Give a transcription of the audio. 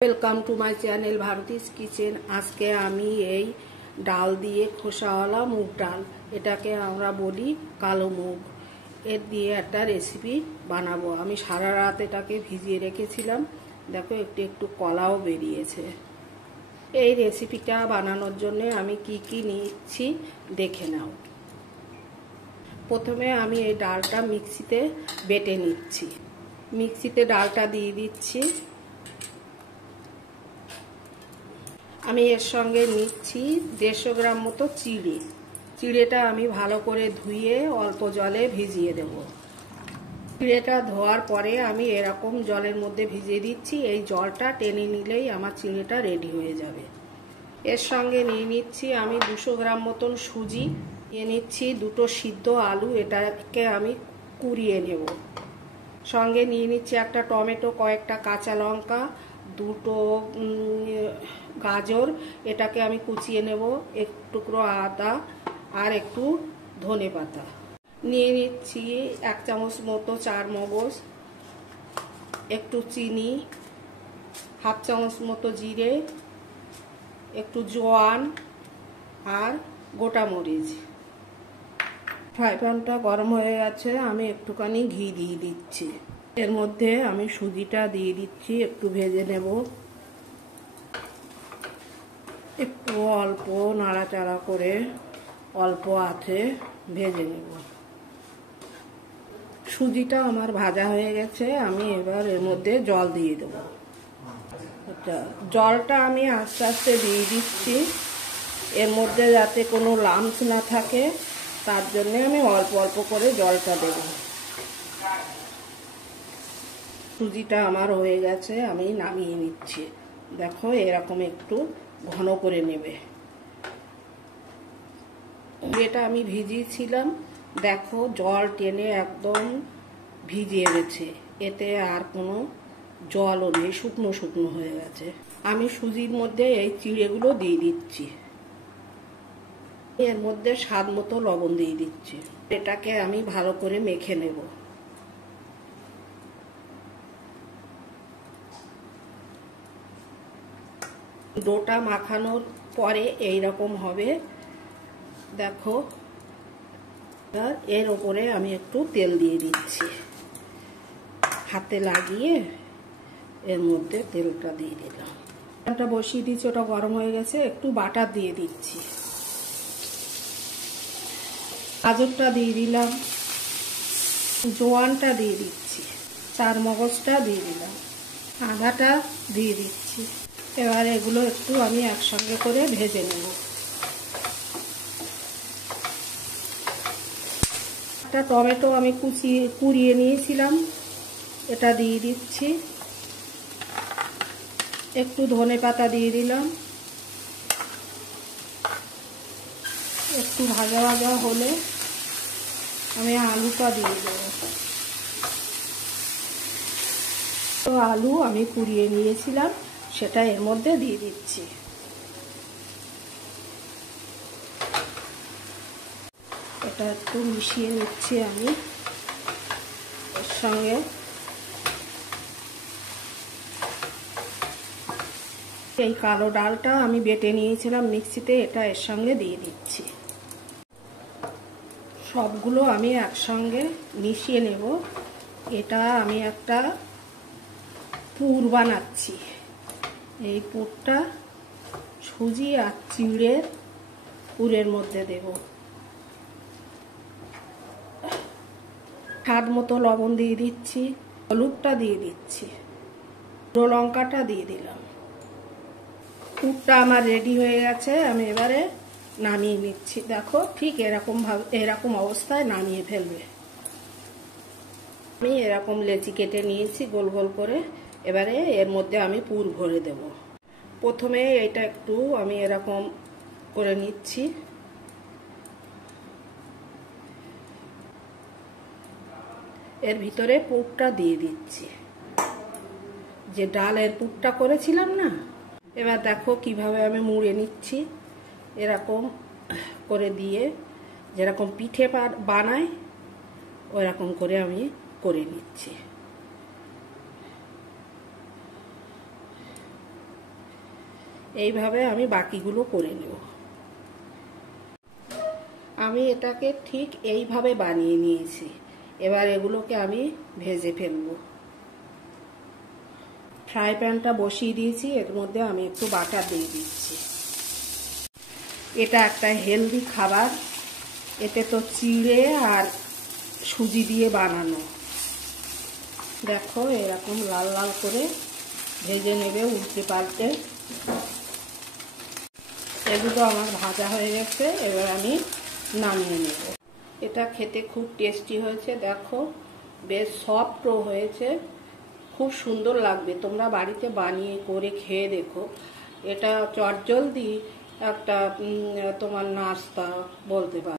Welcome to my channel Bharati's kitchen. আজকে আমি এই ডাল দিয়ে খোসাওয়ালা মুগ ডাল, এটাকে আমরা বলি কালো মুগ, এর দিয়ে একটা রেসিপি বানাবো। আমি সারা রাত এটাকে ভিজিয়ে রেখেছিলাম, দেখো একটু একটু কলাও বেরিয়েছে। এই রেসিপিটা বানানোর জন্য আমি কি কি নিচ্ছি দেখে নাও। প্রথমে আমি এই ডালটা মিক্সিতে বেটে নিচ্ছি। মিক্সিতে ডালটা দিয়ে দিচ্ছি। আমি এর সঙ্গে নিচ্ছি 150 গ্রাম মতো চিড়ে। চিড়েটা আমি ভালো করে ধুয়ে অল্প জলে ভিজিয়ে দেব। চিড়েটা ধোয়ার পরে আমি এরকম জলের মধ্যে ভিজিয়ে দিচ্ছি। এই জলটা টেনে নিলেই আমার চিড়েটা রেডি হয়ে যাবে। এর সঙ্গে নিয়ে নিচ্ছি আমি 200 গ্রাম মতন সুজি, নিয়ে নিচ্ছি 2টো সিদ্ধ আলু, এটাকে আমি কুড়িয়ে নেব। সঙ্গে নিয়ে নিচ্ছি একটা টমেটো, কয়েকটা কাঁচা লঙ্কা, 2টো গাজর, এটাকে আমি কুচিয়ে নেব, এক টুকরো আদা আর একটু ধনে পাতা। নিয়ে নিচ্ছি 1 চামচ মতো চারমগজ, একটু চিনি, 1/2 চামচ মতো জিরে, একটু জোয়ান আর গোটা মরিচ। ফ্রাই প্যানটা গরম হয়ে গেছে, আমি একটুখানি ঘি দিয়ে দিচ্ছি। এর মধ্যে আমি সুজিটা দিয়ে দিচ্ছি, একটু ভেজে নেব। একটু অল্প নাড়াচাড়া করে অল্প আঁচে ভেজে নেব। সুজিটা আমার ভাজা হয়ে গেছে, আমি এবার এর মধ্যে জল দিয়ে দেব। আচ্ছা, জলটা আমি আস্তে আস্তে দিয়ে দিচ্ছি, এর মধ্যে যাতে কোনো লাম্পস না থাকে, তার জন্য আমি অল্প অল্প করে জলটা দেব। সুজিটা আমার হয়ে গেছে, আমি নামিয়ে নিচ্ছি। দেখো এরকম একটু ঘন করে নেবে। যেটা আমি ভিজিয়েছিলাম, দেখো জল টেনে একদম ভিজিয়ে গেছে, এতে আর কোনো জলও নেই, শুকনো শুকনো হয়ে গেছে। আমি সুজির মধ্যে এই চিড়েগুলো দিয়ে দিচ্ছি। এর মধ্যে স্বাদ মতো লবণ দিয়ে দিচ্ছি। এটাকে আমি ভালো করে মেখে নেব। ডোটা মাখানোর পরে এই রকম হবে, দেখো। এর ওপরে আমি একটু তেল দিয়ে দিচ্ছি, হাতে লাগিয়ে এর মধ্যে তেলটা দিয়ে দিলাম। তেলটা বসিয়ে দিচ্ছি, ওটা গরম হয়ে গেছে, একটু বাটার দিয়ে দিচ্ছি। গাজরটা দিয়ে দিলাম, জোয়ানটা দিয়ে দিচ্ছি, চারমগজটা দিয়ে দিলাম, আদাটা দিয়ে দিচ্ছি। এবার এগুলো একটু আমি একসঙ্গে করে ভেজে নেব। একটা টমেটো আমি কুড়িয়ে নিয়েছিলাম, এটা দিয়ে দিচ্ছি। একটু ধনে পাতা দিয়ে দিলাম। একটু ভাজা ভাজা হলে আমি আলুটা দিয়ে দেব। তো আলু আমি কুড়িয়ে নিয়েছিলাম, সেটা এর মধ্যে দিয়ে দিচ্ছি। এটা একটু মিশিয়ে নিচ্ছি আমি এর সঙ্গে। এই কালো ডালটা আমি বেটে নিয়েছিলাম মিক্সিতে, এটা এর সঙ্গে দিয়ে দিচ্ছি। সবগুলো আমি একসঙ্গে মিশিয়ে নেব। এটা আমি একটা পুর বানাচ্ছি। এই পুরটা সুজি আর চিড়ের পুরের মধ্যে দেব। স্বাদ মতো লবণ দিয়ে দিচ্ছি, হলুদটা দিয়ে দিচ্ছি, গুঁড়ো লঙ্কাটা দিয়ে দিলাম। পুরটা আমার রেডি হয়ে গেছে, আমি এবারে নামিয়ে নিচ্ছি। দেখো ঠিক এরকম অবস্থায় নামিয়ে ফেলবে। আমি এরকম লেচি কেটে নিয়েছি গোল গোল করে, এবারে এর মধ্যে আমি পুর ভরে দেব। প্রথমে এটা একটু আমি এরকম করে নিচ্ছি। এর ভিতরে পুরটা দিয়ে দিচ্ছি, যে ডালের পুরটা করেছিলাম না। এবার দেখো কিভাবে আমি মুড়ে নিচ্ছি, এরকম করে দিয়ে, যেরকম পিঠে বানায় ওরকম করে আমি করে নিচ্ছি। এইভাবে আমি বাকিগুলো করে নেব। আমি এটাকে ঠিক এইভাবে বানিয়ে নিয়েছি। এবার এগুলোকে আমি ভেজে ফেলবো। ফ্রাই প্যানটা বসিয়ে দিয়েছি, এর মধ্যে আমি একটু বাটার দিয়ে দিচ্ছি। এটা একটা হেলদি খাবার, এতে তো চিড়ে আর সুজি দিয়ে বানানো। দেখো এরকম লাল লাল করে ভেজে নেবে উল্টে পাল্টে। এগুলো আমার ভাজা হয়ে গেছে, এবার আমি নামিয়ে নেব। এটা খেতে খুব টেস্টি হয়েছে, দেখো বেশ সফটও হয়েছে, খুব সুন্দর লাগবে। তোমরা বাড়িতে বানিয়ে করে খেয়ে দেখো। এটা চটজলদি একটা তোমার নাস্তা বলতে পারো।